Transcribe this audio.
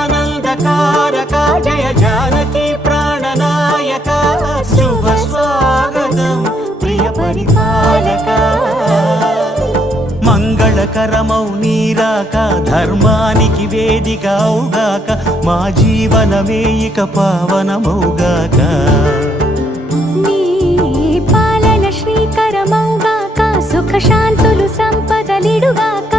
జగదానందకారక జయ జానకి ప్రాణనాయక శుభ స్వాగతం ప్రియ పరిపాలక మంగళకరమౌ నీరాక ధర్మానికి వేదిక అవుగాక మా జీవనమే ఇక పావనమౌగాక నీ పాలన శ్రీకరమౌగాక సుఖ శాంతులు సంపదలిడుగాక